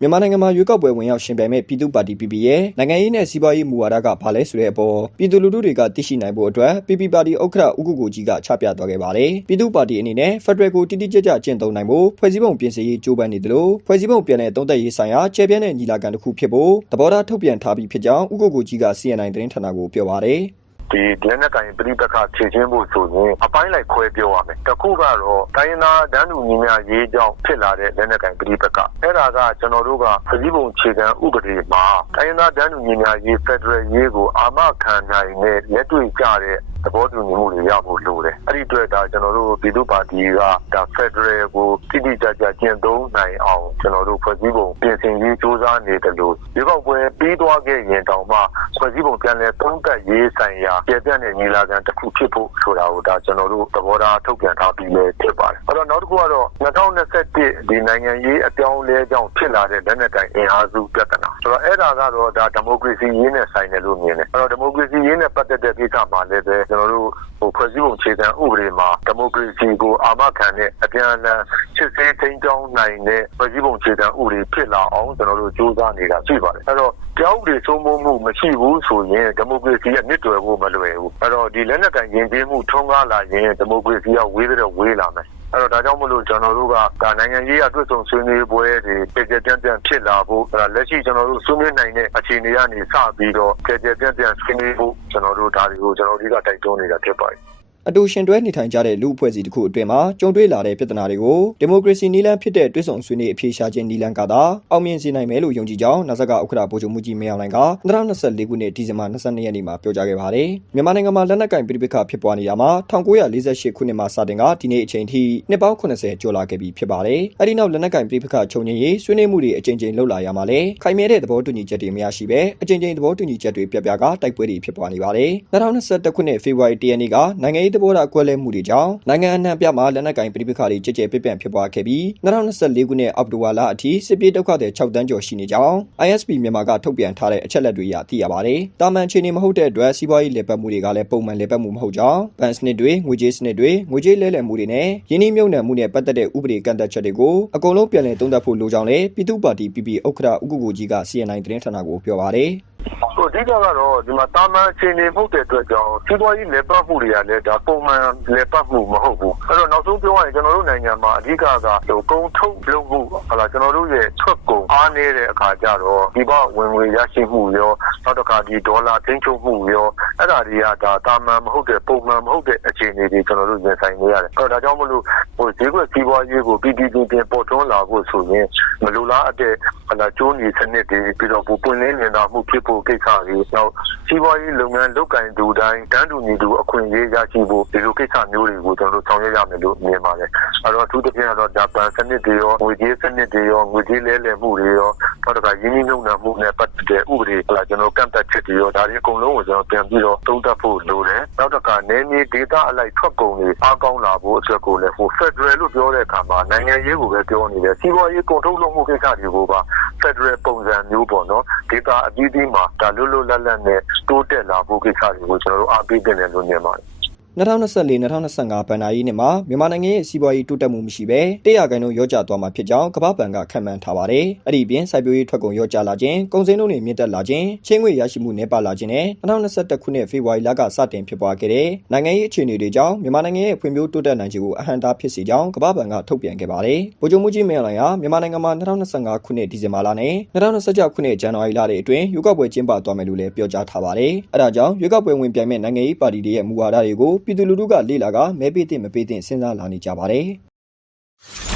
မြန်မာနိုင်ငံမှာရွေးကောက်ပွဲဝင်ရောက်ရှင်ပြိုင်မဲ့ပြည်သူ့ပါတီ PP ရဲ့နိုင်ငံရေးနဲ့စီးပွားရေးမူဝါဒကဘာလဲဆိုတဲ့အပေါ်ပြည်သူလူထုတွေကသိရှိနိုင်ဖို့အတွက် PP ပါတီဥက္ကဋ္ဌဦးကိုကိုကြီးကချပြသွားခဲ့ပါတယ်။ပြည်သူ့ပါတီအနေနဲ့ဖက်ဒရယ်ကိုတိတိကျကျကျင့်သုံးနိုင်ဖို့ဖွဲ့စည်းပုံပြင်ဆင်ရေးကြိုးပမ်းနေတယ်လို့ဖွဲ့စည်းပုံပြန်လည်သုံးသပ်ရေးဆိုင်ရာချဲပြန်းတဲ့ညီလာခံတစ်ခုဖြစ်ဖို့သဘောထားထုတ်ပြန်ထားပြီးဖြစ်ကြောင်းဦးကိုကိုကြီးက CNN သတင်းဌာနကိုပြောပါတယ်။ ဒီလက်နက်ကင်ပြိပက္ခဖြည့်ချင်းဖို့ဆိုရင်အပိုင်းလိုက်ခွဲပြောရမယ်တစ်ခုကတော့တိုင်းရင်းသားဒန်းတူညီမျှရေးကြောင့်ဖြစ်လာတဲ့လက်နက်ကင်ပြိပက္ခအဲ့ဒါကကျွန်တော်တို့ကပြည်ပုံခြေခံဥပဒေမှာတိုင်းရင်းသားဒန်းတူညီမျှရေးဖက်ဒရယ်ရေးကိုအာမခံနိုင်တဲ့လက်တွေ့ကြတဲ့ သဘောတူညီမှုတွေရဖို့လိုတယ်အဲ့ဒီအတွက်ဒါကျွန်တော်တို့ပြည်သူ့ပါတီကဒါဖက်ဒရယ်ကိုတိတိကျကျကျင့်သုံးနိုင်အောင်ကျွန်တော်တို့ဖွဲ့စည်းပုံပြင်ဆင်ရေးစ조사နေတယ်လို့ဒီကောက်ပွဲပြီးသွားခဲ့ရင်တောင်မှဖွဲ့စည်းပုံပြန်လည်သုံးသပ်ရေးဆိုင်ရာပြည်ပြန့်တဲ့ညီလာခံတစ်ခုဖြစ်ဖို့ဆိုတာကိုဒါကျွန်တော်တို့သဘောထားထုတ်ပြန်ထားပြီးလည်းဖြစ်ပါတယ်အဲ့တော့နောက်တစ်ခုကတော့2021ဒီနိုင်ငံရေးအပြောင်းအလဲကြောင့်ဖြစ်လာတဲ့လက်နက်ကိုင်အင်အားစုပြဿနာ ဆိုတော့အဲ့ဒါကတော့ဒါဒီမိုကရေစီရေးနဲ့ဆိုင်တယ်လို့မြင်တယ်အဲ့တော့ဒီမိုကရေစီရေးနဲ့ပတ်သက်တဲ့ကိစ္စမှာလည်းပဲကျွန်တော်တို့ဟိုဖွဲ့စည်းပုံခြေခံဥပဒေမှာဒီမိုကရေစီကိုအာမခံတဲ့အပြန်အလှန်ချစ်စေးထိန်းချောင်းနိုင်တဲ့ဖွဲ့စည်းပုံခြေခံဥပဒေဖြစ်လာအောင်ကျွန်တော်တို့ကြိုးစားနေတာရှိပါတယ်အဲ့တော့ကြောက်တွေသုံးမှုမရှိဘူးဆိုရင်ဒီမိုကရေစီကမြစ်တွယ်ဖို့မလွယ်ဘူးအဲ့တော့ဒီလက်နက်ကင်ယဉ်ကျေးမှုထုံးကားလာရင်ဒီမိုကရေစီကဝေးတဲ့ဝေးလာမယ်အဲ့ တော့ ဒါကြောင့်မလို့ ကျွန်တော်တို့ကဒါနိုင်ငံရေးအတွေ့အကြုံဆွေးနွေးပွဲတွေကြကြပြန့်ပြန့် ဖြစ်လာဖို့အဲ့ဒါလက်ရှိ ကျွန်တော်တို့ ဆွေးနွေးနိုင်တဲ့ အခြေအနေကနေ စပြီးတော့ကြကြပြန့်ပြန့် ဆွေးနွေးဖို့ ကျွန်တော်တို့ ဒါတွေကိုကျွန်တော်တို့ကတိုက်တွန်းနေတာ ဖြစ်ပါတယ် အတူရှင်တွဲနေထိုင်ကြတဲ့လူအဖွဲ့အစည်းတစ်ခုအတွင်းမှာကြုံတွေ့လာတဲ့ပြဿနာတွေကိုဒီမိုကရေစီနည်းလမ်းဖြစ်တဲ့တွဲဆောင်ဆွေးနွေးအဖြေရှာခြင်းနည်းလမ်းကသာအောင်မြင်စေနိုင်မယ်လို့ယုံကြည်ကြောင်းနာဇက်ကဥက္ကဋ္ဌဗိုလ်ချုပ်မှုကြီးမင်းအောင်လှိုင်က2024ခုနှစ်ဒီဇင်ဘာ22ရက်နေ့မှာပြောကြားခဲ့ပါတယ်။မြန်မာနိုင်ငံမှာလက်နက်ကင်ပြည်ပခဖြစ်ပွားနေတာမှာ1948ခုနှစ်မှာစတင်ကဒီနေ့အချိန်ထိနှစ်ပေါင်း80ကျော်လာခဲ့ပြီဖြစ်ပါတယ်။အဲဒီနောက်လက်နက်ကင်ပြည်ပခချုပ်ငြိမ်းရေးဆွေးနွေးမှုတွေအကြိမ်ကြိမ်လှုပ်လာရမှာလဲခိုင်မြဲတဲ့သဘောတူညီချက်တွေမရရှိပဲအကြိမ်ကြိမ်သဘောတူညီချက်တွေပြပြကတိုက်ပွဲတွေဖြစ်ပွားနေပါတယ်။2021ခုနှစ်ဖေဖော်ဝါရီလရက်နေ့ကနိုင်ငံရေးသဘောထားကွဲလဲမှုတွေကြောင့်နိုင်ငံအနှံ့ပြမှာလက်နက်ကင်ပြည်ပခတွေကြကြပြပြန့်ဖြစ်ပွားခဲ့ပြီး2024ခုနှစ်အောက်တိုဘာလအထိစစ်ပြေးဒုက္ခသည်6တန်းကျော်ရှိနေကြောင်း ISP မြန်မာကထုတ်ပြန်ထားတဲ့အချက်လက်တွေအရသိရပါတယ်။တာမန်အခြေအနေမဟုတ်တဲ့အတွက်စီးပွားရေးလေပတ်မှုတွေကလည်းပုံမှန်လေပတ်မှုမဟုတ်ကြောင်းဘဏ်စနစ်တွေငွေကြေးစနစ်တွေငွေကြေးလဲလှယ်မှုတွေနဲ့ယင်းနှိမ့်မြုပ်နှံမှုနဲ့ပတ်သက်တဲ့ဥပဒေကန့်သတ်ချက်တွေကိုအကုန်လုံးပြန်လည်သုံးသပ်ဖို့လိုကြောင်းလည်းပြည်သူ့ပါတီ PP ဥက္ကဋ္ဌဦးကိုကိုကြီးက CNN သတင်းဌာနကိုပြောပါတယ်။ဟို အဓိကကတော့ ဒီမှာတာမန်အခြေအနေမှုတဲ့အတွက်ကြောင့် စီးပွားရေးလေပတ်မှုတွေကလည်းဒါပုံမှန်လေပတ်မှု မဟုတ်ဘူး အဲ့တော့ နောက်ဆုံးပြောရရင် ကျွန်တော်တို့နိုင်ငံမှာ အဓိကကဟိုကုန်ထုတ်လုပ်မှုဟလာကျွန်တော်တို့ရဲ့ ထွက်ကုန်အားနည်းတဲ့အခါကျတော့ဒီဘဝင်ငွေ ရရှိမှုရော နောက်တစ်ခါဒီဒေါ်လာထိန်းချုပ်မှုရော အဲ့ဒါတွေကဒါတာမန်မဟုတ်တဲ့ပုံမှန်မဟုတ်တဲ့အခြေအနေတွေကျွန်တော်တို့ရင်ဆိုင်နေရတယ်အဲ့တော့ဒါကြောင့်မလို့ဟိုဈေးကွက်စီးပွားရေးကိုပြည်ပြည်ပြည်ပြည်ပေါ်ထွန်းလာဖို့ဆိုရင်မလိုလားအပ်တဲ့ဟလာကျိုးနေစနစ်တွေပြီးတော့ပွင့်လင်းနေတာမှုဖြစ်ဖို့ကိစ္စတွေနောက် စီးပွားရေးလုပ်ငန်းလုပ်ကင်သူတိုင်းတန်းတူညီတူအခွင့်အရေးရရှိဖို့ဒီလိုကိစ္စမျိုးတွေကိုကျွန်တော်တို့ဆောင်ရွက်ရမယ်လို့မြင်ပါတယ်အဲ့တော့အထူးသဖြင့်တော့ဂျပန်စနစ်တွေရောငွေကြေးစနစ်တွေရောငွေကြေးလဲလှယ်မှုတွေရောနောက်တစ်ခါရင်းနှီးမြှုပ်နှံမှုနဲ့ပတ်သက်တဲ့ဥပဒေကကျွန်တော်ကန့်သက်ချက်တွေရောဒါတွေအကုန်လုံးကိုကျွန်တော်ပြန်ပြီးတော့သုံးသပ်ဖို့လိုတယ်နောက်တစ်ခါနယ်မြေဒေသအလိုက်ထွက်ကုန်တွေအားကောင်းလာဖို့အတွက်ကိုလည်းဟိုဖက်ဒရယ်လို့ပြောတဲ့အခါမှာနိုင်ငံရေးကိုပဲပြောနေတယ်စီးပွားရေးကုန်ထုတ်လုပ်မှုကိစ္စတွေကိုပါဖက်ဒရယ်ပုံစံမျိုးပေါ့နော်ဒေသအသီးသီးမှာဒါလွတ်လွတ်လပ်လပ်နဲ့ တိုးတက်လာဖို့ကိစ္စတွေကို ကျွန်တော်တို့ အားပေးတင်တယ်လို့ မြင်ပါတယ် 2024-2025ဘဏ္ဍာရေးနှစ်မှာမြန်မာနိုင်ငံရဲ့စီးပွားရေးတိုးတက်မှုမရှိဘဲတရားကန်တို့ရောကျသွားမှာဖြစ်ကြောင်းကမ္ဘာ့ဘဏ်ကခန့်မှန်းထားပါတယ်။အဲ့ဒီပြင်စိုက်ပျိုးရေးထွက်ကုန်ရောကျလာခြင်း၊ကုန်စည်နှုန်းတွေမြင့်တက်လာခြင်း၊ချင်းငွေရရှိမှုနည်းပါလာခြင်းနဲ့2021ခုနှစ်ဖေဖော်ဝါရီလကစတင်ဖြစ်ပွားခဲ့တဲ့နိုင်ငံရေးအခြေအနေတွေကြောင့်မြန်မာနိုင်ငံရဲ့ဖွံ့ဖြိုးတိုးတက်နိုင်ခြင်းကိုအဟန့်တားဖြစ်စေကြောင်းကမ္ဘာ့ဘဏ်ကထုတ်ပြန်ခဲ့ပါတယ်။ဗိုလ်ချုပ်မှုကြီးမင်းအောင်လှိုင်ဟာမြန်မာနိုင်ငံမှာ2025ခုနှစ်ဒီဇင်ဘာလနဲ့2026ခုနှစ်ဇန်နဝါရီလတွေအတွင်းရွေးကောက်ပွဲကျင်းပသွားမယ်လို့လည်းပြောကြားထားပါတယ်။အဲဒါကြောင့်ရွေးကောက်ပွဲဝင်ပြိုင်မဲ့နိုင်ငံရေးပါတီတွေရဲ့မူဝါဒတွေကိုပြည်သူလူထုကလေ့လာကမဲပေးသင့်မပေးသင့်စဉ်းစားလာနေကြပါတယ်။